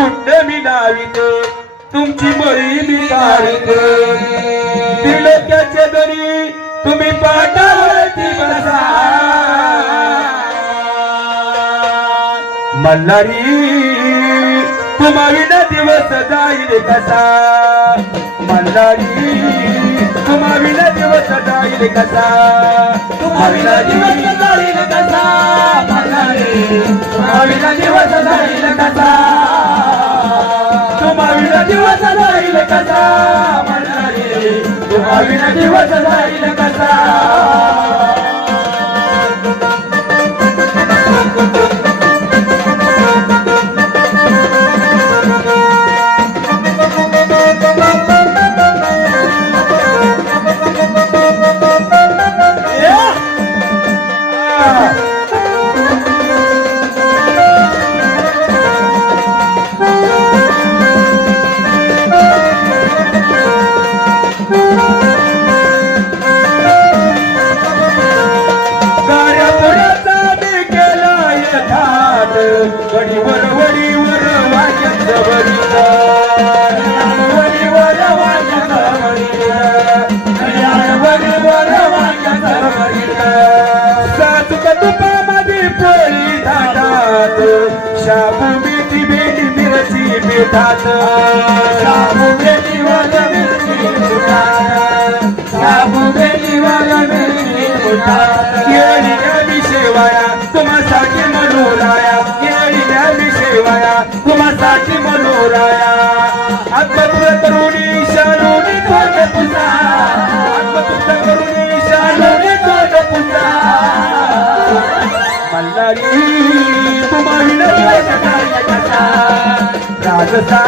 कुंड मी लाविते तुमची मळी मी काढते त्रिलोक्याचे दरी तुम्ही पाटावरती बसा मल्हारी तुम्हा विना दिवस जाईल कसा मल्हारी तुम्हा विना दिवस जाईल कसा तुम्हा विना दिवस जाईल कसा मल्हारी तुम्हा विना दिवस जाईल कसा तुम्हा विना दिवस जाईल कसा मल्हारी तुम्हा विना दिवस जाईल कसा वडीवर वडीवर वाजत वडीला वडीवर वाजत वडीला वडीवर वाजत वडीला सासुक तुपामध्ये पोळी थाटात शाबू मेथी भेंडी मिरची पिठात शाबू मेथी वर मिरची पिठात शाबू मेथी वर मिरची पिठात केळीच्या शेवाया तुम्हासाठी मनोराया तुम्हासाठी मनोराया आत्मतुला करुणी शालुनी तोंड पुसा आत्मतुला करुणी शालुनी तोंड पुसा मल्हारी तुम्हा विना दिवस जाईल कसा राजसा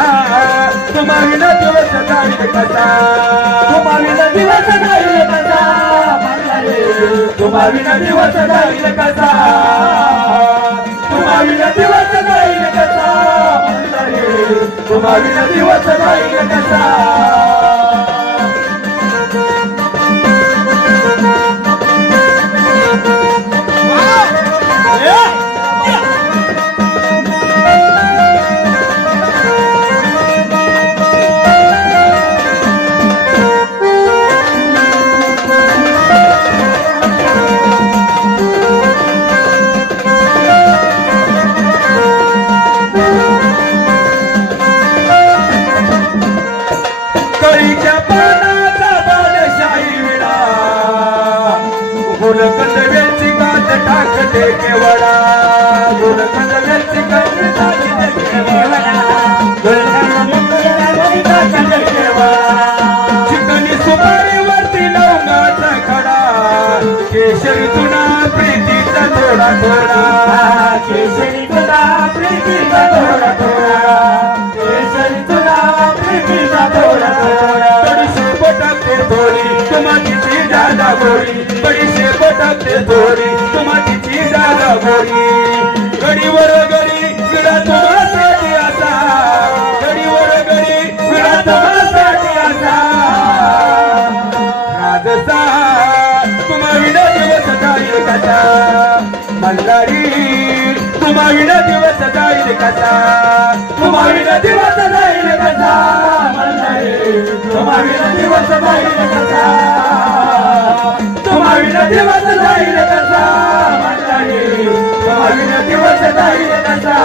तुम्हा विना दिवस जाईल कसा तुम्हा विना दिवस जाईल कसा मल्हारी तुम्हा विना दिवस जाईल कसा तुम्हा विना दिवस जाईल कसा मल्हारी तुम्हा विना दिवस जाईल कसा कळीच्या पानाचा बादशाही विडा गुलकंद वेलची कात टाकते केवडा गुलकंद वेलची कात टाकते केवडा चिकनी सुपारीवरती लवंगाचा खडा केशरी तुना प्रीतीचा थोडा थोडा केशरी तुना प्रीतीचा थोडा थोडा केशरी तुना प्रीतीचा थोडा बडीशेप टाकते थोडी तुम्हाची दादा गोरी बडीशेप टाकते थोडी तुम्हाची दादा गोरी गडीवर गडी विडा तुम्हासाठी असा गडीवर गडी विडा तुम्हासाठी असा राजसा तुम्हा विना दिवस जाईल कसा मल्हारी तुम्हा विना दिवस जाईल कसा तुम्हा विना दिवस जाईल कसा मल्हारी तुम्हा विना दिवस जाईल कसा तुम्हा विना दिवस जाईल कसा मल्हारी तुम्हा विना दिवस जाईल कसा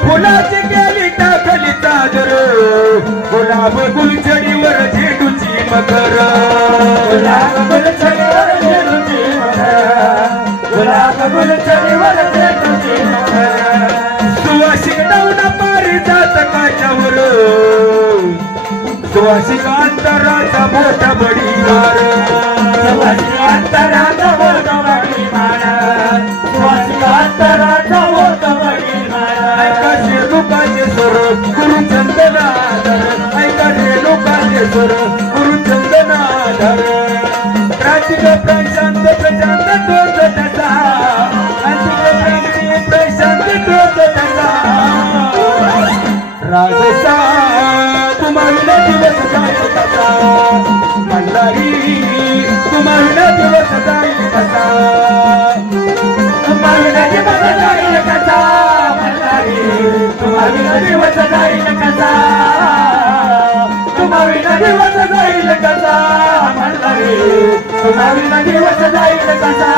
फुलाची गेली टाकली चादर गुलाब गुलछडीवर झेंडूची मकर गुलाब गुलछडीवर झेंडूची मकर गुलाब गुलछडीवर झेंडूची मकर सुवासिक डावना पारिजात काठावर सुवासिक अंतराचा मोठा बडीवार सुवासिक अंतराचा मोठा बडीवार सुवासिक अंतराचा मोठा बडीवार कसे रुपाचे सुर गुरुचंदनाधर ऐका रेणुकाधर गुरुचंदनाधर प्रांतिक प्रशांत प्रशांत तोच त्याचा प्रांतिक प्रशांत तोच त्याचा राजसा तुम्हाला दिवस जाईल कसा मल्हारी तुम्हाला दिवस जाईल कसा तुम्हाला दिवस जाईल कसा मल्हारी तुम्हाला दिवस जाईल कसा तुम्हाला दिवस जाईल कसा मल्हारी तुम्हाला दिवस जाईल कसा